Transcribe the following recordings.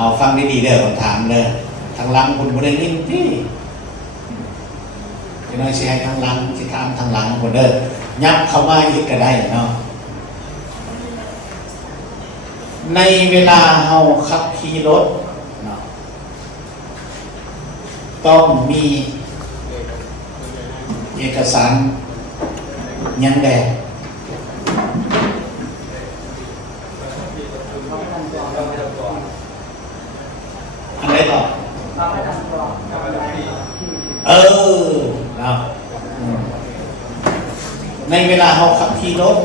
เอาฟังดีๆเด้อผมถามเด้อทางหลังคุณบ่ได้ยินที่จะน้อยสิให้ทางหลังสิถามทางหลังคนเด้อยับเข้ามาอีกก็ได้เนาะในเวลาเฮาขับขี่รถเนาะต้องมีเอกสารยังแดงอะไรต่อเนาะในเวลาเราขับขี่รถ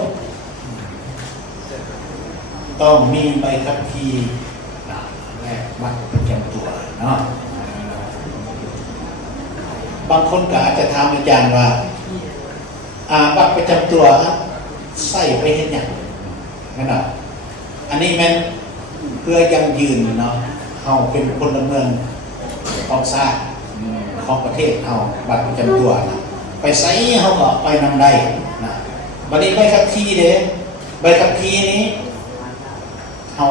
ต้องมีใบขับขี่และบัตรประจำตัวเนาะบางคนก็อาจจะถามอาจารย์ว่าบัตรประจำตัวครับใส่ไปเห็นอย่างนั่นน่ะอันนี้แม่นเพื่อยังยืนเนาะเขาเป็นพลเมืองของชาติของประเทศเขาบัตรประจำตัวนะไปใส่เขาก็ไปนำได้นะบัดนี้ใบขับขี่เด้ใบขับขี่นี้เขา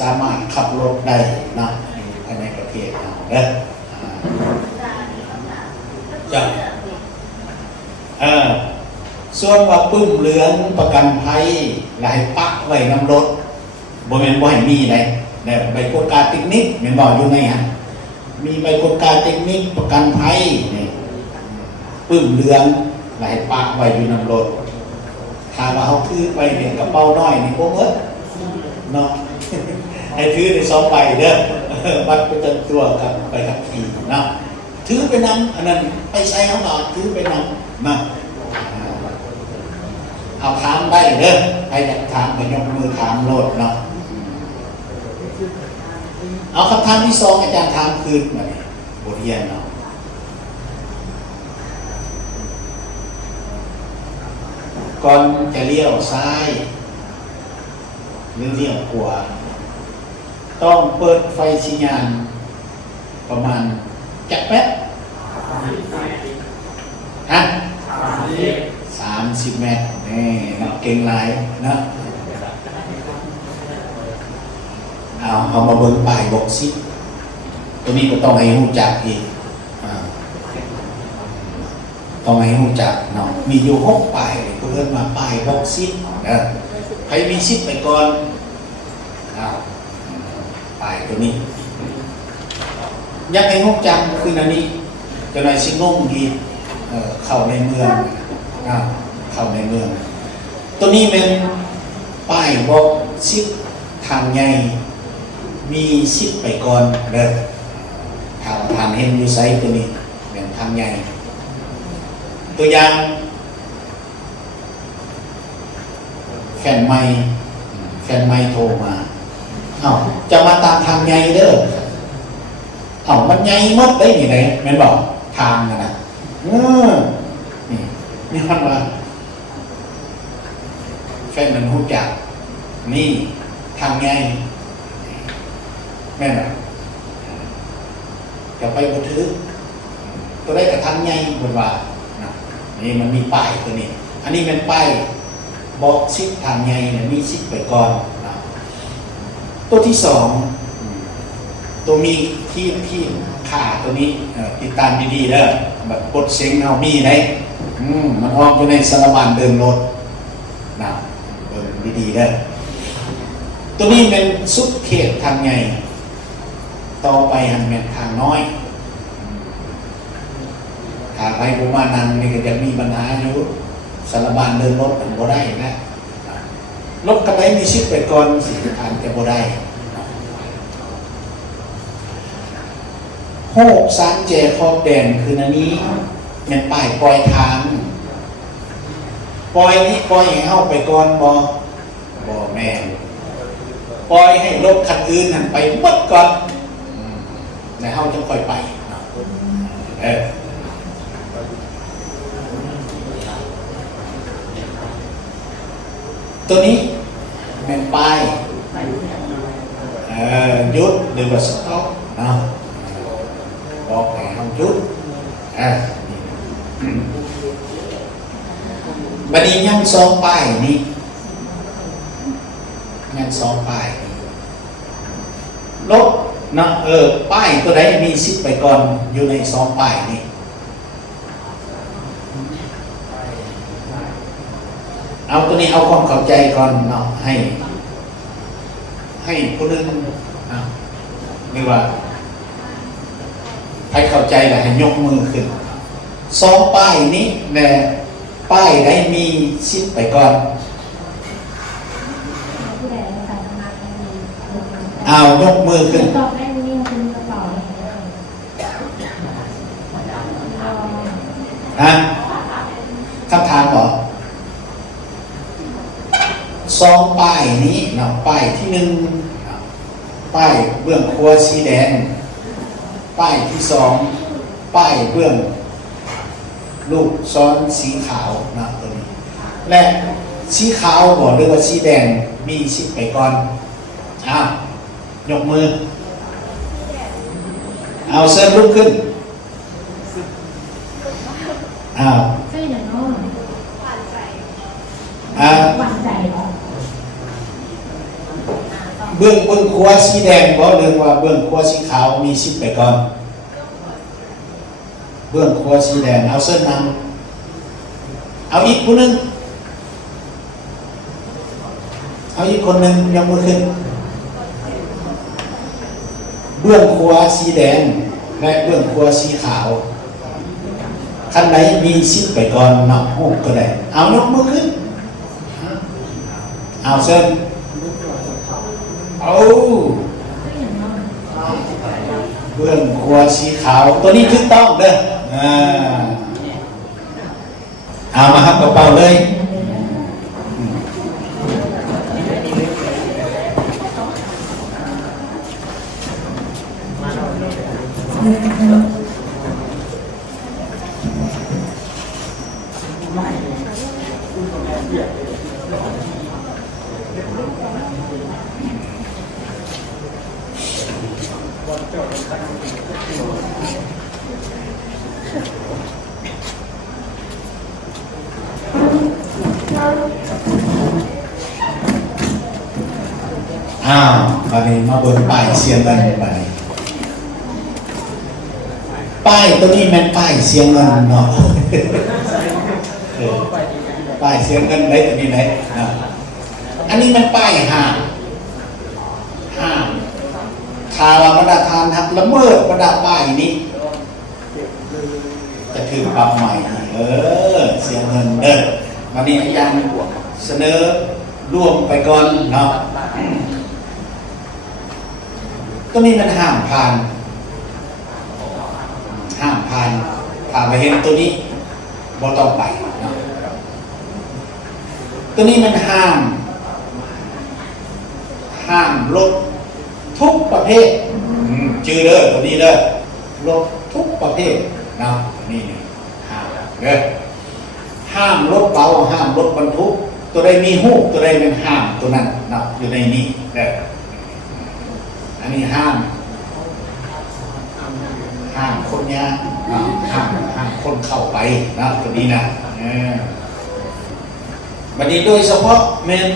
สามารถขับรถได้นะภายในประเทศเราเด้อจ้ะส่วนว่าปึ้มเหลืองประกันภัยหลายปักไว้นำรถบ่แม่นบ่ให้มีได้แต่ใบกฎการเทคนิคแม่นบอกอยู่ไงฮะมีใบกฎการเทคนิคประกันภัยนี่ปึ้มเหลืองหลายปักไว้อยู่นำรถถ้าว่าเขาถือไปเนี่ยกระเป๋าน้อยนี่บ่เบิดเนาะให้ถือใน2ใบเด้อบัตรประจำตัวกับใบขับขี่เนาะถือไปนำอันนั้นไปใส่เขาหน่อยถือไปนำนะเอาถามได้เด้อใครอยากถามก็ยกมือถามโลดเนาะเอาคำถามที่2อาจารย์ถามคืนมาเนี่ยบทเรียนเนาะก่อนจะเลี้ยวซ้ายหรือเลี้ยวขวาต้องเปิดไฟสัญญาณประมาณจักแป๊บฮะ30 เมตรนี่เนาะเก่งหลายเนาะเอามาเบิ่งป้ายบอกซิตัวนี้ก็ต้องให้รู้จักอีกต้องให้รู้จักเนาะมีอยู่6ป้ายเพิ่นมาป้ายบอกซินะใครมีซิไปก่อนป้ายตัวนี้อยากให้รู้จักคืออันนี้จะหน่อยสิงงดีเข้าในเมืองเข้าในเมืองตัวนี้เป็นป้ายบอกซิปทางใหญ่มีซิปไปก่อนเด้อทางเห็นอยู่ไซต์ตัวนี้เป็นทางใหญ่ตัวอย่างแฟนไม่โทรมาจะมาตามทางใหญ่เด้อมันใหญ่หมดได้ยังไงแม่นบอกทางนะนี่มันว่าแฟนมันหูจักนี่ทางไงแม่นจะไปบันทึกก็ได้กระทำไงบนว่านี่มันมีป้ายตัวนี้อันนี้เป็นป้ายบอกซิปทางไงมีซิปไปก่อนตัวที่2ตัวมีที่ขาตัวนี้ติดตามดีๆเด้อแบบกดเสียงเอามีได้มันออกอยู่ในสารบัญเดินรถนะเดินดีๆเด้อตัวนี้เป็นสุดเขตทางไงต่อไปหันเป็นทางน้อยถ้าไปประมาณนั้นนี่ก็จะมีปัญหาอยู่สารบัญเดินรถมันบ่ได้นะรถกระบะมีชิปไปก่อนสิอาจจะบ่ได้6 สารแจกขอบแดนคืออันนี้เป็นป้ายปล่อยทางปล่อยให้เข้าไปก่อนบ่แม่ปล่อยให้รถคันอื่นหันไปหมดก่อนแล้วเข้าจะค่อยไปตัวนี้เป็นป้ายหยุดหรือว่าสต็อปบอกให้เขาหยุดบัดนี้ยัง2 ป้ายนี่ยัง2 ป้าย รถนะป้ายตัวใดมีชิดไปก่อนอยู่ในสองป้ายนี่เอาตัวนี้เอาความเข้าใจก่อนเนาะให้คนนึงหรือว่าให้เข้าใจแหละให้ยกมือขึ้นสองป้ายนี้แหละป้ายใดมีชิดไปก่อนเอายกมือขึ้นคำถามบอกสองป้ายนี้เนาะป้ายที่หนึ่งป้ายเบื้องครัวสีแดงป้ายที่สองป้ายเบื้องลูกซ้อนสีขาวนะตัวนี้และสีขาวบอกหรือว่าสีแดงมีชิดไปก่อนยกมือเอาเส้นลุกขึ้นใช่ไหมน้องหวานใจเบื้องครัวสีแดงบอกหรือว่าเบื้องครัวสีขาวมีชิดไปก่อนเบื้องครัวสีแดงเอาเส้นนำเอาอีกคนนึงเอาอีกคนนึงยกมือขึ้นเบื้องครัวสีแดงและเบื้องครัวสีขาวคันไหนมีชิดไปก่อนนับหูก็ได้เอายกมือขึ้นเอาเส้นเอาเบื้องครัวสีขาวตัวนี้ถูกต้องเด้อเอามาครับกระเป๋าเลยมาเลยมาเบิร์ป้ายเสียงเงินไปป้ายตัวนี้แม่นป้ายเสียงเงินเนาะป้ายเสียงเงินไหนตัวนี้ไหนอันนี้มันป้ายห้ามทาว่าบรรดาทานหักละเมิดบรรดาป้ายนี้จะถือปรับใหม่เสียงเงินวันนี้อาจารย์เสนอร่วมไปก่อนเนาะก็นี่มันห้ามผ่านผ่านไปเห็นตัวนี้บ่ต้องไปเนาะตัวนี้มันห้ามรถทุกประเภทชื่อเด้อตัวนี้เด้อรถทุกประเภทเนาะนี่ห้ามเด้อห้ามรถเบาห้ามรถบรรทุกตัวใดมีหูตัวใดเป็นห้ามตัวนั้นเนาะอยู่ในนี้เด้ออันนี้ห้ามคนยาห้ามคนเข้าไปนะตัวนี้นะบัดนี้โดยเฉพาะเมน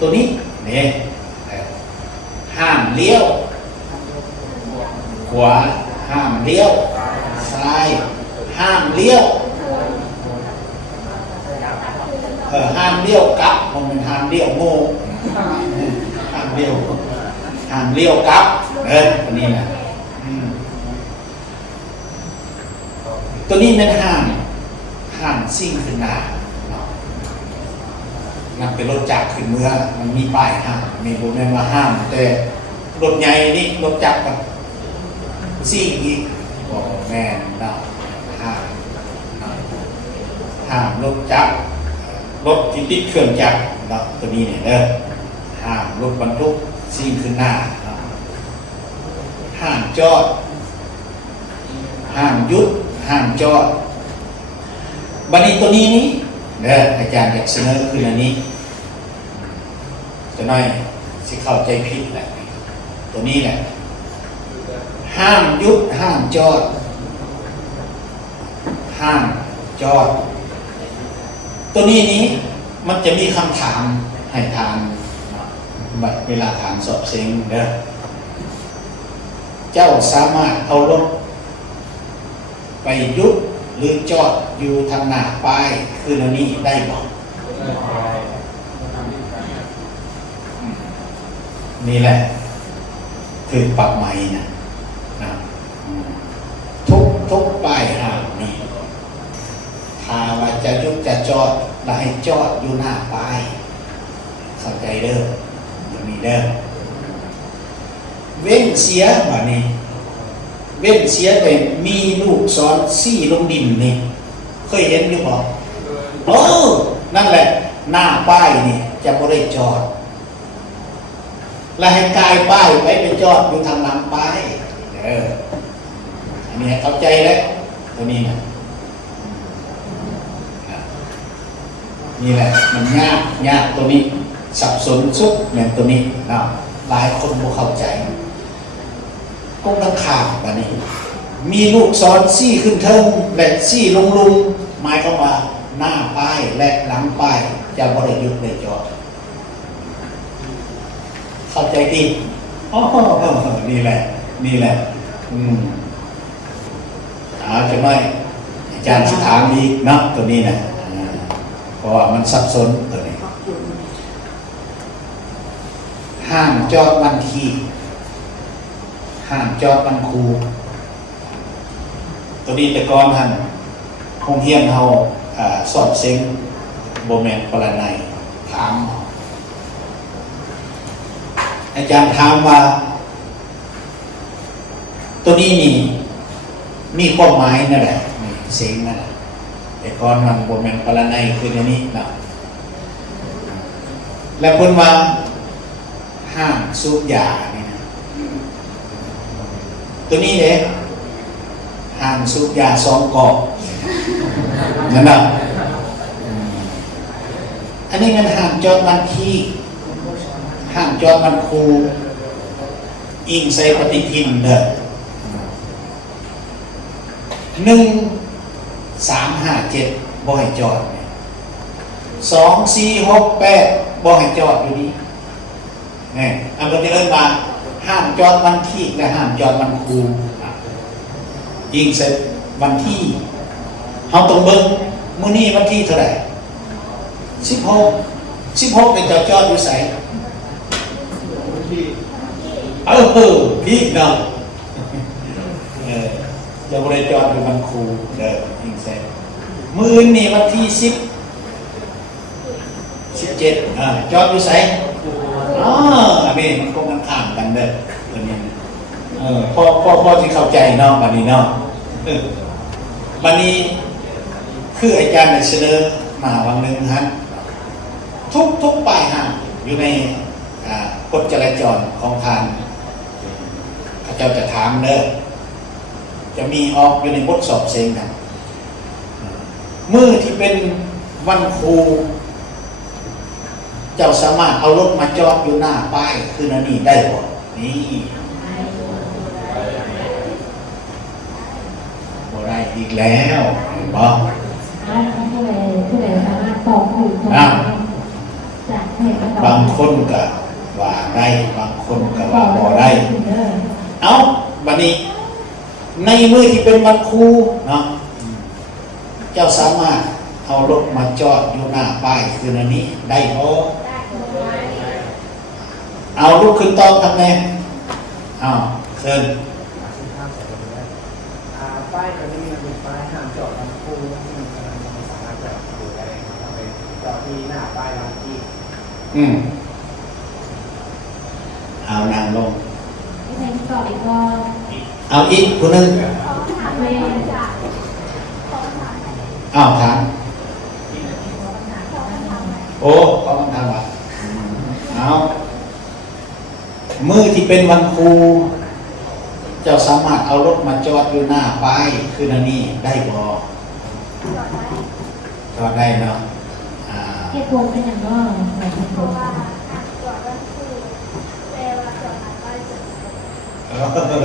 ตัวนี้นี่ห้ามเลี้ยวขวาห้ามเลี้ยวซ้ายห้ามเลี้ยวห้ามเลี้ยวกลับมันเป็นห้ามเลี้ยวโง่ห้ามเลี้ยวกลับตัวนี้นะตัวนี้เป็นห้ามซิ่งขึ้นหน้านับเป็นรถจักรขึ้นเมื่อมันมีป้ายห้ามมีบทแม่ว่าห้ามแต่รถใหญ่นี่รถจักรกับซิ่งอีกบอกแม่นะห้ามรถจักรรถที่ติดเครื่องจักรตัวนี้เนี่ยห้ามรถบรรทุกซิ่งขึ้นหน้าห้ามจอดห้ามหยุดห้ามจอดบัดนี้ตัวนี้อาจารย์อยากเสนอคืออันนี้จะน้อยสิเข้าใจผิดแหละตัวนี้แหละห้ามหยุดห้ามจอดตัวนี้มันจะมีคำถามให้ทานเวลาถามสอบเซ็ง เจ้าสามารถเอารถไปหยุดหรือจอดอยู่ทางหน้าป้ายคืออันนี้ได้บ่นี่แหละคือปรับใหม่นะทุกป้ายห้ามนี่ถ้าว่าจะหยุดจะจอดเราให้จอดอยู่หน้าป้ายเข้าใจเด้ออย่างนี้เด้อเว้นเสียว่านี่เว้นเสียแต่มีลูกศรซี่ลงดินนี่เคยเห็นอยู่บ่นั่นแหละหน้าป้ายนี่จะบ่ได้จอดและให้กายป้ายไปจอดอยู่ทางหลังป้ายอันนี้เข้าใจแล้วตัวนี้นะนี่แหละมันยากตัวนี้สับสนสุดเหมือนตัวนี้นะหลายคนบ่เข้าใจก็ต้องข่าวแบบนี้มีลูกศรซี่ขึ้นเทิงและซี่ลงหมายความว่าหน้าป้ายและหลังป้ายจะบ่ได้หยุดได้จอดเข้าใจดีนี่แหละจะไม่อาจารย์สิถามอีกเนาะตัวนี้นะเพราะว่ามันซับซ้อนตัวนี้ห้ามจอดมันทีห้ามจอดมันคูตัวนี้แต่ก่อนท่านห้องเฮียนเฮาสอบเซ็งโบแมนปรนัยถามอาจารย์ถามว่าตัวนี้นี่มีความหมายนั่นแหละเซ็งนั่นแหละแต่ก่อนมันโบแมนปรนัยคือในนี้นะแล้วเพิ่นว่าห้ามสูบยานี่นะตัวนี้เลยห้ามสูบยา2 กอกนั่นนะอันนี้มันห้ามจอดมันที่ห้ามจอดมันคูอิงใส่ปฏิทินเด้อ1357บ่ให้จอด2468บ่ให้จอดอยู่นี่อันเป็นเรื่องมาห้ามจอดวันที่และห้ามจอดวันครูยิงเสร็จวันที่เขาต้องเบิ่งมื้อนี้วันที่เท่าไหร่16เป็นจอดอยู่ไสพี่เนาะจะบริจอดอยู่วันครูเด้อยิงเสร็จมื้อนี้วันที่17จอดอยู่ไสอันนี้มันก็มันข้ามกันเด้อตัวนี้พอที่เข้าใจเนาะบัดนี้เนาะบัดนี้คืออาจารย์ได้เสนอมาวันหนึ่งฮะทุกป้ายห้ามอยู่ในกฎจราจรของทางข้าเจ้าจะถามเด้อจะมีออกอยู่ในบทสอบเซ็งกันมื้อที่เป็นวันครูเจ้าสามารถเอารถมาจอดอยู่หน้าป้ายคือนั่นนี่ได้บ่นี่บ่ได้อีกแล้วบ่ผู้ใดสามารถตอบถูกจากเหตุการณ์บางคนก็ว่าได้บางคนก็ว่าบ่ได้เอาบัดนี้ในมื้อที่เป็นวันครูเนาะเจ้าสามารถเอารถมาจอดอยู่หน้าป้ายคือนั่นนี่ได้บ่เอาลุกขึ้นตอบทำไงเชิญป้ายตัวนี้มันเป็นป้ายห้ามจอดลำพูที่มันสามารถจอดอยู่ได้เอาไปจอดที่หน้าป้ายลำที่เอานั่งลงในตอบอีกว่าเอาอีกคนนึงถามโอ้เขาต้องทำอ่ะเอามื้อที่เป็นวันครูเจ้าสามารถเอารถมาจอดอยู่หน้าป้ายคือนั่นนี่ได้บ่จอดได้เนาะเหตุผลเป็นอย่างว่า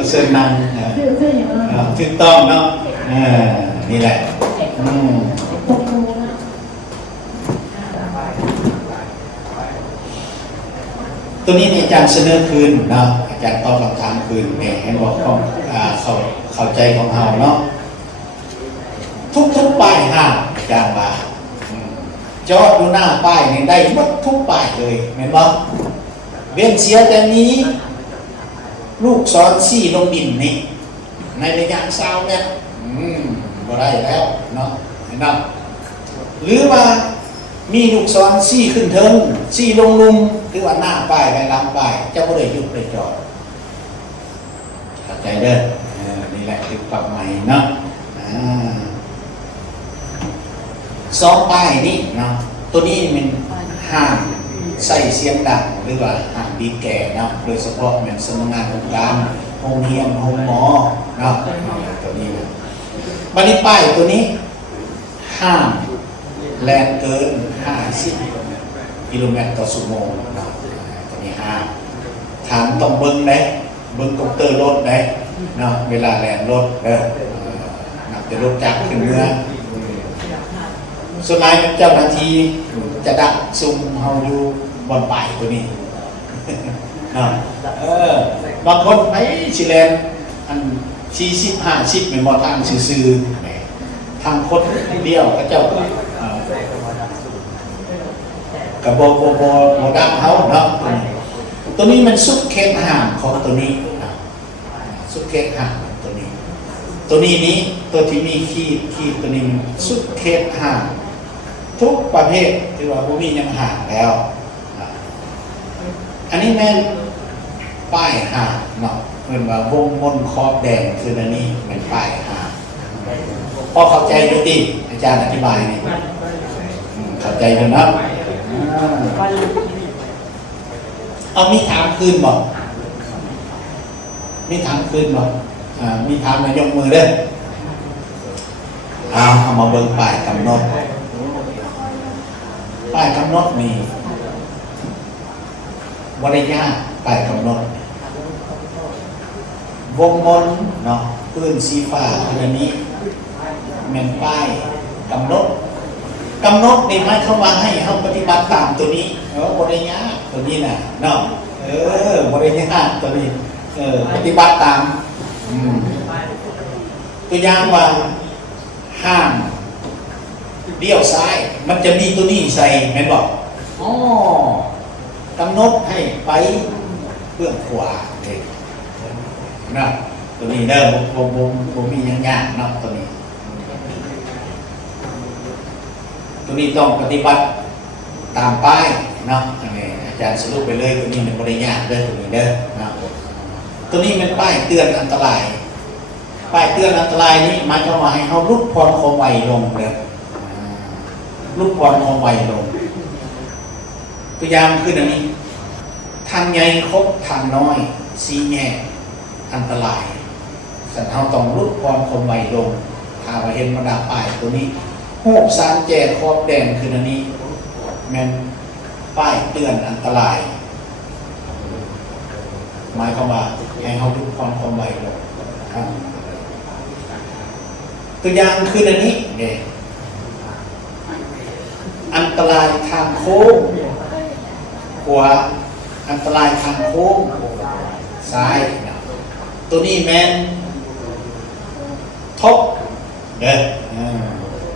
เส้นนั่งถูกต้องเนาะนี่แหละตัวนี้อาจารย์เสนอคืนเนาะอา จารย์ตอบคำถามคืนเนี่ยให้บอกต้องเข้าใจของเราเนาะทุกป้ายห้ามอาจารย์ว่าจอดดูหน้าป้ายนี่ได้หมดทุกป้ายเลยเห็นบ่เว้นเสียแต่นี้ลูกศรชี้ลงดินนี่ในระยะ20 เมตรบ่ได้แล้วเนาะเห็นบ่หรือว่ามีลูกศรชี้ขึ้นเทิงชี้ลงลุมคือว่าหน้าป้ายไปหลังป้ายจะบ่ได้หยุดได้จอดเข้าใจเด้อนี่แหละคือความหมายเนาะ2 ป้ายนี่เนาะตัวนี้มันห้ามใส่เสียงดังหรือว่าห้ามบีบแก่เนาะโดยเฉพาะเหมือนสำนักงานองค์การโรงเรียนโรงหมอเนาะตัวนี้นะบัดนี้ป้ายตัวนี้ห้ามแรงเกิน50 กิโลเมตรต่อชั่วโมงเนาะตัวนี้ห้ามถามต้องเบิ่งได้เบิ่งคอมพิวเตอร์รถได้เนาะเวลาแล่นรถนับแต่รถจักรขึ้นเรือส่วนนายเป็นเจ้าหน้าที่จะดักซุ่มเฮาอยู่บนป้ายตัวนี้บางคนไปชิแลนอัน40-50เป็นบ่ทางซื่อๆทางคนเดียวก็เจ้าก็กับโบดังเฮาเนาะตัวนี้มันสุดเขตห่างของตัวนี้สุดเขตห่างตัวนี้ตัวที่มีขีดตัวนี้มันสุดเขตห่างทุกประเภทที่ว่าบ่มียังห่างแล้วอันนี้แม่นป้ายห่างเนาะเพิ่นว่าวงมนขอบแดงคืออันนี้เป็นป้ายห่างพอเข้าใจดูติอาจารย์อธิบายนี่เข้าใจเด้อเนาะเอามีถามคืนบ่มีถามคืนบ่มีถามมายกมือเด้อเอามาเบิ่งป้ายกำหนดป้ายกำหนดนี่บ่ได้ยากป้ายกำหนดวงมนเนาะพื้นสีฟ้าอันนี้แม่นป้ายกำหนดนี่หมายความว่าให้เฮาปฏิบัติตามตัวนี้บ่ได้ยากตัวนี้น่ะเนาะบ่ได้ยากตัวนี้ปฏิบัติตามตัวอย่างว่าห้ามเลี้ยวซ้ายมันจะมีตัวนี้ใส่แม่นบ่กำหนดให้ไปเบื้องขวานะตัวนี้เด้อบ่มีหยังยากเนาะตัวนี้ต้องปฏิบัติตามป้ายเนาะอันนี้อาจารย์สรุปไปเลยตัวนี้มันบ่ได้ยากเด้อตัวนี้เด้อนะตัวนี้มันป้ายเตือนอันตรายป้ายเตือนอันตรายนี้หมายความว่าให้เฮาลดความคงไวลงเด้อลดความคงไวลงตัวอย่างคืออันนี้ทางใหญ่ครบทางน้อยสีแง่อันตรายสันเฮาต้องลดความคงไวลงถ้าว่าเห็นบรรดาป้ายตัวนี้โหกสารแจกขอบแดงคืออันนี้แม่นป้ายเตือนอันตรายหมายความว่าให้เฮาลดความคงไวลงตัวอย่างคืออันนี้เนี่ยอันตรายทางโค้งขวาอันตรายทางโค้งซ้ายตัวนี้แม่นทบเด้อ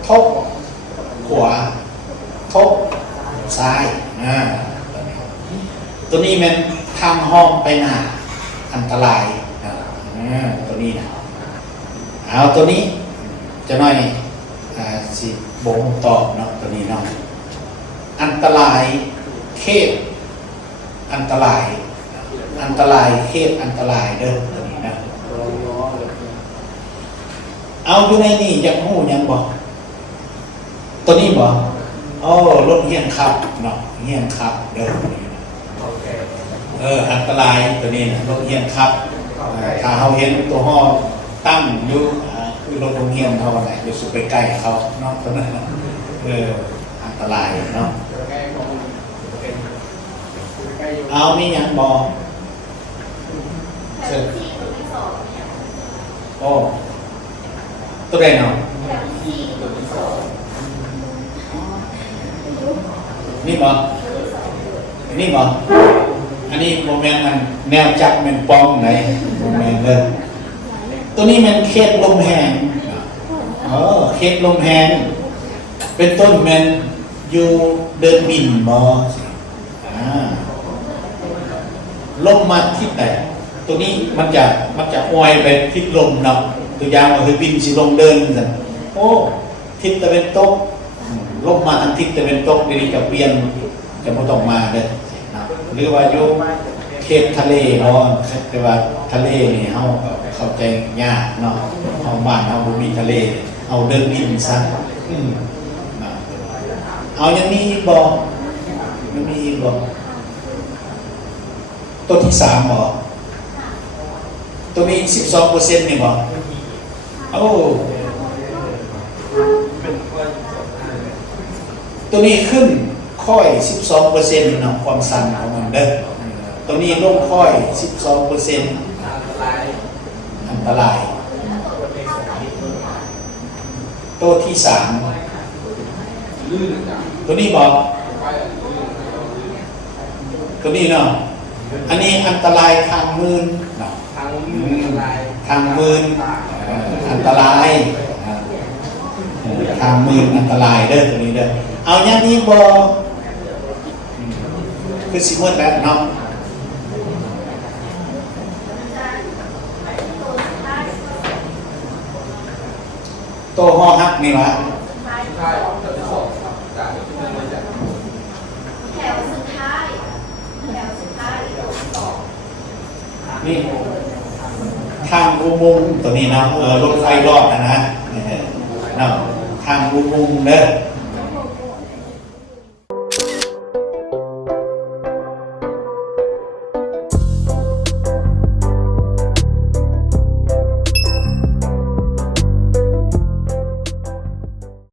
ทบขวาทบซ้ายตัวนี้แม่นทางห้องไปหน้าอันตรายตัวนี้นะเอาตัวนี้จะหน่อยสิบ่งตอบเนาะตัวนี้เนาะอันตรายเขตอันตรายเขตอันตรายเด้อตัวนี้นะเอาอยู่ในนี่อยากฮู้หยังบ่ตัวนี้บ่รถเฮียนขับเนาะเฮียนขับเด้อตัวนี้อันตรายตัวนี้นะรถเฮียนขับถ้าเฮาเห็นตัวห้อตั้งอยู่คือรถโรงเรียนเขาอะไรอยู่สุดไปใกล้เขาเนาะตัวนั้นอันตรายเนาะเอามีหยังบ่ตัวใดเนาะนี่บ่ อันนี้โมเมนต์มันแนวจับมันป้องไหนโมเมนต์เลยตัวนี้มันเขตลมแหงเขตลมแหงเป็นต้นมันอยู่เดินบินบอลมมาทิศไหนตัวนี้มันจะอวยไปทิศลมเนาะตัวอย่างว่าคือบินสิลงเดินสันโอ้ทิศตะวันตกลมมาทางทิศตะวันตกนี่จะเปลี่ยนจะไม่ต้องมาเลยหรือว่าอยู่เขตทะเลเนาะแต่ว่าทะเลนี่เฮาเข้าใจยากเนาะเฮาบ้านเฮาบ่มีทะเลเอาเดินบินซะเอายังมีอีกบ่ยังมีอีกบ่ตัวที่3บ่ตัวนี้ 12% นี่บ่โอ้ตัวนี้ขึ้นค่อย 12% เนาะความสั่นของมันเด้อตัวนี้ลงค่อย 12% อันตรายตัวที่3ตัวนี้บอกตัวนี้เนาะอันนี้อันตรายทางมือเนาะทางมืออันตรายทางมืออันตรายเด้อตัวนี้เด้อเอาอย่างนี้บอคือสิหมดแล้วเนาะโตห่อฮักนี่วะนี่ทางอุโมงค์ตัวนี้นะรถไฟรอดนะเนาะทางอุโมงค์เด้อ